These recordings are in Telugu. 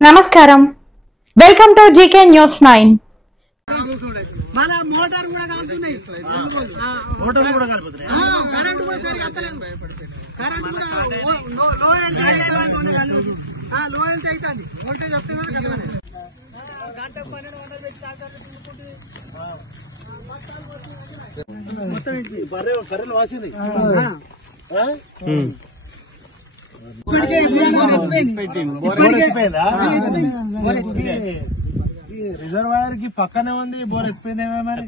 నమస్కారం, వెల్కమ్ టు జీకే న్యూస్ 9. మన మోటార్ కూడా కాలుతున్నాయి, మోటార్ కూడా కాలిపోతున్నాయి, కరెంట్ కూడా సరిగా వస్తలేదు, కరెంట్ కూడా లో వోల్టేజ్ అవుతుంది, వోల్టేజ్ వస్తుంది కదా గంట 1200 పెట్టి మొత్తం బర్రెలు వాసింది. రిజర్వాయర్ కి పక్కనే ఉంది, బోర్ ఎత్తిపోయిందేమో మరి.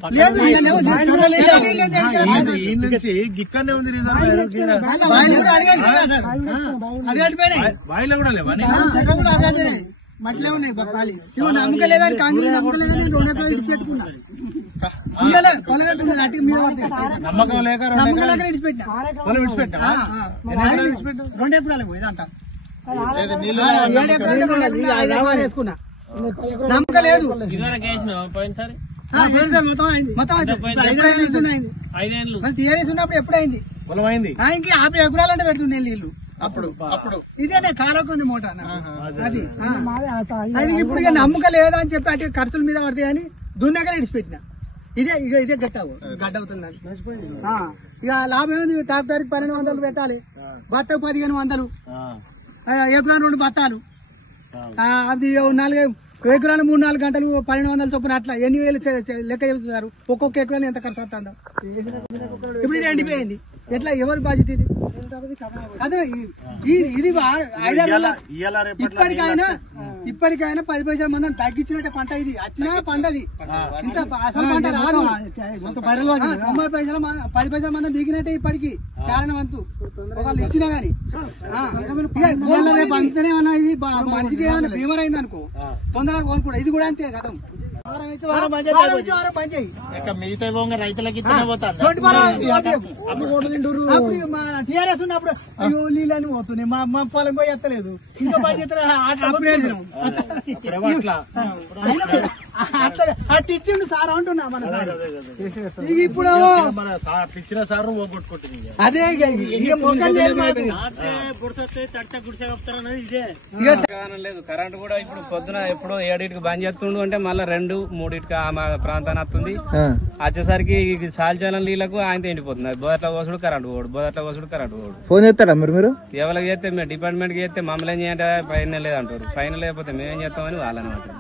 ఈ నుంచి గిక్కనే ఉంది రిజర్వాయర్. బాయిలో కూడా లేవా? మట్లే ఉన్నాయి బప్పాలి, నమ్మకలేదని కాంగ్రెస్ నమ్మకలేదని 2 ఎకరాలు ఇడిచిపెట్టుకున్నా. నమ్మకం లేక 2 ఎకరాలు ఇడిచిపెట్టినా, 2 ఎకరాలు ఇదంతా వేసుకున్నా. నమ్మకం లేదు, టీఆర్ఎస్ ఉన్నప్పుడు ఎప్పుడైంది పొలం అయింది, ఇంకా 50 ఎకరాలంటే పెడుతుండే నీళ్లు. అప్పుడు ఇదే కాలకు ఉంది మోటార్ అది. ఇప్పుడు ఇక నమ్మకం లేదా అని చెప్పి అటు ఖర్చుల మీద పడతాయని దున్నెకర ఇడిచిపెట్టిన. ఇదే గడ్డ అవుతుందని ఇక లాభం ఏముంది, ట్రాక్టర్ 1200 పెట్టాలి, బత్తకు 1500, ఎకరాలు 2 బత్తాలు, అది 4 ఎకరాలు 3-4 గంటలు 1200 చొప్పున అట్లా ఎన్ని వేలు లెక్క చెబుతున్నారు. ఒక్కొక్క ఎకరాలు ఎంత ఖర్చు వస్తుందో. ఇప్పుడు ఇది ఎండిపోయింది, ఎట్లా ఎవరు బాధ్యత ఇది? అదే ఇది ఇప్పటికైనా 10 పైసల మంది తగ్గించినట్టే పంట. ఇది వచ్చినా పంటది ఇంత అసలు పంట రాదు. 90 పైసల 10 పైసల మంది దిగినట్టే ఇప్పటికి చారణ వంతు ఒకళ్ళు ఇచ్చినా గానీ. పంచుతూనే ఉన్నా. ఇది మనిషికి ఏమైనా బీమర్ అయింది అనుకో తొందరగా కోలుకుంటా. ఇది కూడా అంతే కదా, మిగతా రైతులకి టీఆర్ఎస్ ఉన్నప్పుడు అయ్యో నీళ్ళని పోతున్నాయి, మా పొలం పోయి ఎత్తలేదు, ఇంకా పని అట్లా ఇచ్చిండు సార్ అంటున్నా. మన ఇప్పుడు ఇచ్చిన సార్ పోగొట్టుకుంటుంది. అదే లేదు. కరెంట్ కూడా ఇప్పుడు పొద్దున ఎప్పుడో 7కి బంద్ చేస్తుండు అంటే మళ్ళీ 2-3 మా ప్రాంతాన్ని వస్తుంది. వచ్చేసరికి సాల్చాలం నీళ్లకు ఆయన ఎండిపోతుంది. బోదట్ల కోసుడు కరెంట్ పోడు, బోదట్ల కోసుడు కరెంట్ పోడు. ఫోన్ చేస్తారా మీరు? ఎవరికి చేస్తే మేము డిపార్ట్మెంట్ కి చేస్తే మమ్మల్ని ఏం చేయంటే పైన లేదంటారు, పైన లేకపోతే మేమేం చేస్తామని వాళ్ళని అంటారు.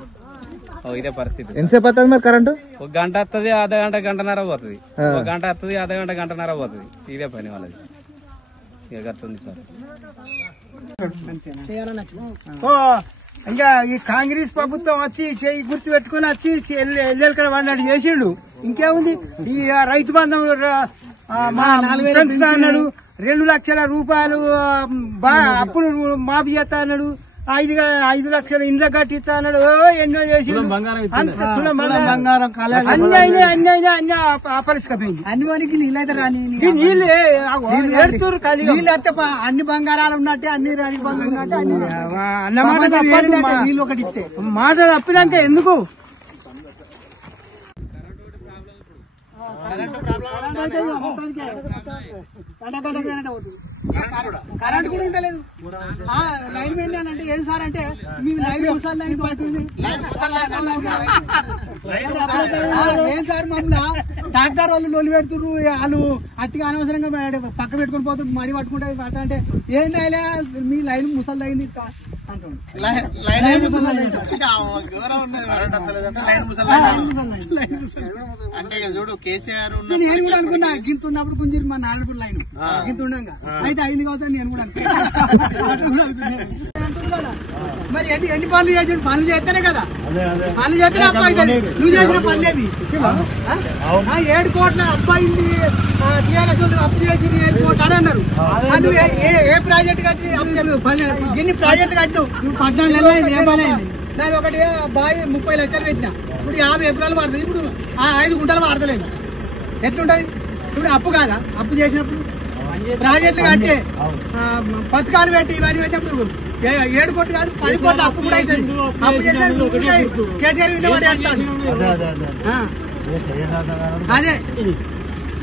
ఇదే పరిస్థితి. ఎంతసేపు వస్తుంది మరి కరెంటు? 1 గంట వస్తుంది, అర్ధ గంట గంటన్నర పోతుంది, 1 గంట వస్తుంది, అర్ధ గంట గంటన్నర పోతుంది. ఇదే పని వాళ్ళది. ఇక కడుతుంది సార్. ఇంకా ఈ కాంగ్రెస్ ప్రభుత్వం వచ్చి చేయి గుర్తు పెట్టుకుని వచ్చి ఎల్లెలకల వాడినట్టు చేసిండు. ఇంకేముంది, ఈ రైతు బంధం పెంచుతా అన్నాడు, 2 లక్షల రూపాయలు అప్పులు మాఫీ చేస్తా అన్నాడు, 5 లక్షల ఇండ్ల కట్టిస్తా అన్నాడు, ఎన్నో చేసి అన్ని అపరిష్కపోయింది. అన్ని వరకు నీళ్ళైతే రాని నీళ్ళు ఏడుతురు కానీ నీళ్ళు అయితే అన్ని బంగారాలు ఉన్నట్టే, అన్ని రైతు బంధం ఉన్నట్టే, అన్నమాట నీళ్ళు ఒకటి ఇస్తే మాట తప్పినాక ఎందుకు కరెంట్ కూడా ఉండలేదు. లైన్ మెయిన్ అంటే ఏం సార్ అంటే మీ లైన్ ముసలి లైన్ పడుతుంది ఏం సార్, మమ్మల్ని డాక్టర్ వాళ్ళు లొల్లి పెడుతున్నారు, వాళ్ళు అట్టిగా అనవసరంగా పక్క పెట్టుకుని పోతున్నారు, మడి పట్టుకుంటే పడతా అంటే ఏంటైనా మీ లైన్ ముసలి అయింది అంటే చూడు కేసీఆర్ నేను కూడా అనుకున్నా గింత ఉన్నప్పుడు గుంజి మా నాన్నప్పుడు లైన్ గింత ఉండగా అయితే అయింది కావచ్చు నేను కూడా మరి ఎన్ని పనులు చేసి పనులు చేస్తేనే కదా, పనులు చేస్తేనే అప్పు అవుతుంది. నువ్వు చేసిన పనులేవి 7 కోట్ల అప్పు అయింది, టీఆర్ఎస్ అప్పు చేసి 7 కోట్లు అని అన్నారు. నువ్వు ఏ ప్రాజెక్టు కట్టి ఎన్ని ప్రాజెక్టులు కట్టు? నువ్వు 14 నెలలు అయింది, ఏ పని అయింది? నాది ఒకటి బావి 30 లక్షలు పెట్టినా, ఇప్పుడు 50 ఎకరాలు వాడుతుంది, ఇప్పుడు 5 గుంటలు వాడతలేదు. ఎట్లుంటది? ఇప్పుడు అప్పు కాదా? అప్పు చేసినప్పుడు ప్రాజెక్టులు కట్టే పథకాలు పెట్టి ఇవన్నీ పెట్టినప్పుడు 7 కోట్లు కాదు 10 కోట్ల అప్పు కూడా అవుతుంది. అప్పు చేసినప్పుడు కేసీఆర్ అదే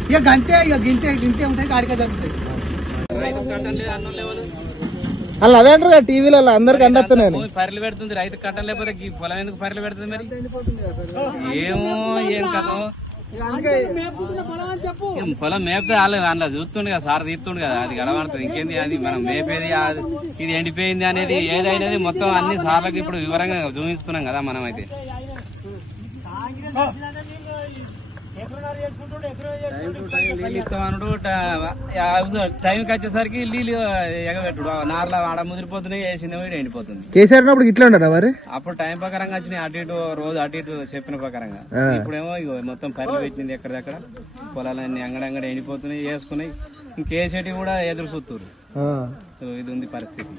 ఇక గంతే, ఇక గింతే ఉంటాయి, కాడికే జరుగుతాయి. వాళ్ళు అదే అంటారు టీవీలో అందరికి అందస్తున్నాను. పర్లు పెడుతుంది రైతు కట్టం, లేకపోతే ఈ పొలం ఎందుకు పర్లు పెడుతుంది మరి? ఏమో ఏం కథ. పొలం మేపితే అందులో చూస్తుండే కదా, సార్ తీస్తుండే కదా, అది కలవడుతుంది. ఇంకేంది అది మనం మేపేది, ఇది ఎండిపోయింది అనేది ఏదైనది మొత్తం అన్ని సార్లకు ఇప్పుడు వివరంగా చూపిస్తున్నాం కదా మనం. అయితే నీళ్ళు ఇస్తామనుడు, టైంకి వచ్చేసరికి నీళ్ళు ఎగబెట్టుడు, నార్ల ఆడ ముదిరిపోతున్నాయి, వేసిందేమో ఎండిపోతుంది. కేసీఆర్ ఇట్లా ఉండరా మరి? అప్పుడు టైం ప్రకారంగా వచ్చినాయి, అటు ఇటు రోజు అటు ఇటు చెప్పిన ప్రకారంగా. ఇప్పుడేమో మొత్తం పర్లు పెట్టింది ఎక్కడిదక్కడ, పొలాలన్నీ అంగడంగడ ఎండిపోతున్నాయి, వేసుకున్నాయి. ఇంకేసేటి కూడా ఎదురు చూస్తున్నారు. ఇది ఉంది పరిస్థితి.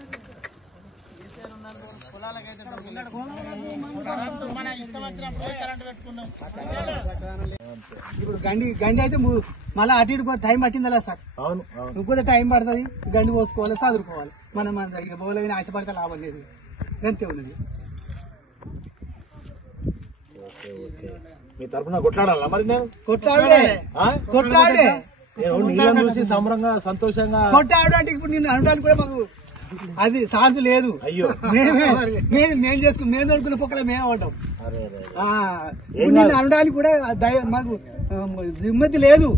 ఇప్పుడు గండి అయితే మళ్ళీ అటు ఇటు టైం పట్టిందా సార్? అవును, ఇంకొంత టైం పడుతుంది. గండి పోసుకోవాలి, చదువుకోవాలి. మన ఇక బోల ఆశపడితే లాభం లేదు, గంతే ఉన్నది. మీ తరఫున కొట్లాడాలా మరి? నేను కొట్లాడే నీళ్ళని చూసి సంబరంగా సంతోషంగా కొట్టాడు అంటే ఇప్పుడు నిన్ను అనడానికి కూడా మాకు అది సాధ్యం లేదు. అయ్యో, మేము చేసుకుని మేము దొరుకున్న పొక్కలే మేము అవడం. నిన్ను అనడానికి కూడా మాకు దిమ్మతి లేదు.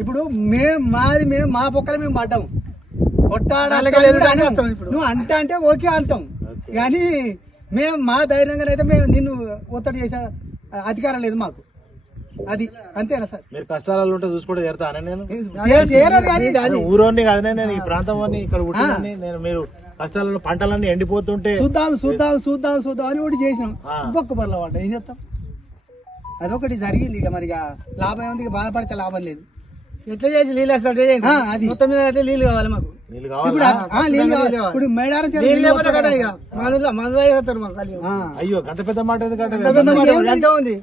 ఇప్పుడు మేము మా పొక్కలు మేము పడ్డాం. కొట్టాడాలి నువ్వు అంటే ఓకే అంటాం, కానీ మేము మా ధైర్యంగా అయితే మేము నిన్ను ఒత్తిడి చేసే అధికారం లేదు మాకు. అది అంతేనా సార్? మీరు కష్టాలలో ఉంటే చూసుకోవడం జరుగుతానే. నేను ఊరోని కాదనే, నేను ఈ ప్రాంతం అని ఇక్కడ ఉంటుందని నేను మీరు కష్టాలలో పంటలన్నీ ఎండిపోతుంటే చూద్దాం అని ఒకటి చేసినాం. ఒక్క పర్ల పడ్డా ఏం చేస్తాం? అదొకటి జరిగింది. ఇక మరి లాభం ఏముంది? ఇక బాధపడితే లాభం లేదు. ఎట్లా చేసి నీళ్ళు వేస్తాడు అది మొత్తం మీద అయితే నీళ్ళు కావాలి మాకు. ఇప్పుడు మేడారం అయ్యో అంత పెద్ద మాట ఎంత ఉంది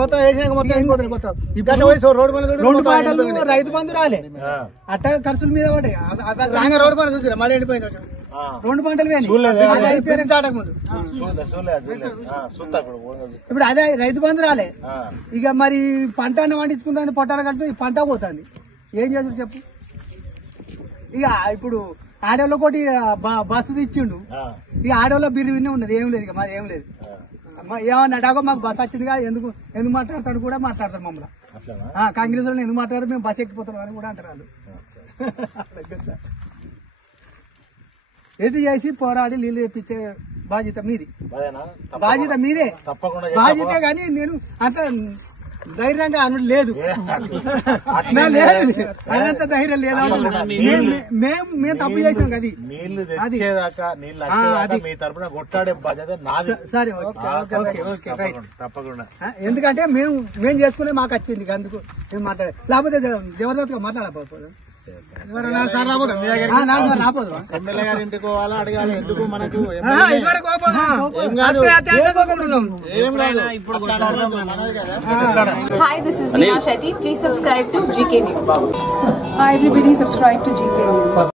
మొత్తం వేసినాక మొత్తం రోడ్డు పాటలు రైతు బంధు రాలే, అట్ట ఖర్చుల మీద పడ్డాయి. రోడ్డు పంట చూసిరా మళ్ళీ ఎండిపోయింది. రెండు పంటలు ముందు ఇప్పుడు అదే రైతు బంధు రాలే. ఇక మరి పంట పండించుకుందని పొట్టాలు కట్టు పంట పోతుంది. ఏం చేస్తారు చెప్పు? ఇక ఇప్పుడు ఆడోళ్ళ ఒకటి బస్సు ఇచ్చిండు. ఇక ఆడోళ్ళ బిల్లు వినే ఉన్నది, ఏం లేదు. ఇక మాది ఏం లేదు. ఏమన్నా అడాగో మాకు బస్సు వచ్చిందిగా, ఎందుకు మాట్లాడతాడు కూడా మాట్లాడతారు మమ్మల్ని. కాంగ్రెస్ వాళ్ళు ఎందుకు మాట్లాడారు, మేము బస్సు ఎక్కిపోతున్నాం అని కూడా అంటారు వాళ్ళు. ఎటు చేసి పోరాడి నీళ్ళు తెప్పించే బాధ్యత మీది, బాధ్యత మీదే, బాధ్యతే. కానీ నేను అంత ధైర్యంగా అన్నది లేదు, అదంత ధైర్యం లేదా. మేము తప్పు చేసాం కదా, నీళ్లు తెచ్చేదాకా అది మీ తరపున కొట్టాడే బాధ్యత నాది. సరే తప్పకుండా. ఎందుకంటే మేము చేసుకునే మాకు వచ్చింది, అందుకు మేము మాట్లాడే. లేకపోతే జబర్దస్త్గా మాట్లాడకపోదు. ఎమ్మెల్యే గారి ఇంటికి పోవాలా అడగాలి, ఎందుకు మనకు Hi, this is Neha Shetty. Please subscribe to GK News. Hi everybody, subscribe to GK News.